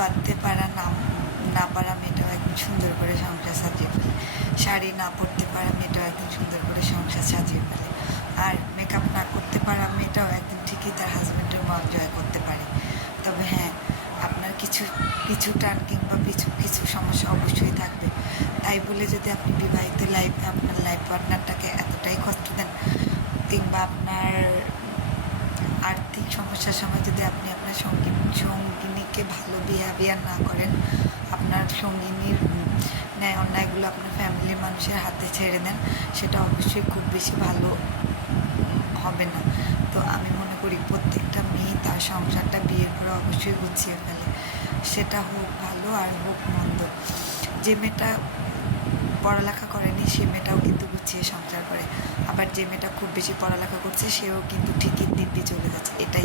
বাঁধতে পারা না না পারা মেয়েটাও একদম সুন্দর করে সংসার সাজিয়ে ফেলে, শাড়ি না পরতে পারা মেয়েটাও একদম সুন্দর করে সংসার সাজিয়ে ফেলে, আর মেকআপ না করতে পারা মেয়েটাও একদম ঠিকই তার হাজব্যান্ডের মন জয় করতে পারে। তবে হ্যাঁ, আপনার কিছু টান কিংবা কিছু সমস্যা অবশ্যই থাকবে। তাই বলে যদি আপনি বিবাহিত লাইফে আপনার লাইফ পার্টনারটাকে এতটাই কষ্ট দেন, কিংবা আপনার আর্থিক সমস্যার সময় যদি আপনি আপনার সঙ্গিনীকে ভালো বিহেভিয়ার না করেন, আপনার সঙ্গিনীর ন্যায় অন্যায়গুলো আপনার ফ্যামিলির মানুষের হাতে ছেড়ে দেন, সেটা অবশ্যই খুব বেশি ভালো হবে না। তো আমি মনে করি প্রত্যেকটা মেয়ে তার সংসারটা বিয়ের পরে অবশ্যই গুছিয়ে ফেলে, সেটা হোক ভালো আর হোক মন্দ। যে মেয়েটা পড়ালেখা করেনি সে মেয়েটাও কিন্তু গুছিয়ে সংসার করে, আবার যে মেয়েটা খুব বেশি পড়ালেখা করছে সেও কিন্তু ঠিকই দিব্যি চলে যাচ্ছে। এটাই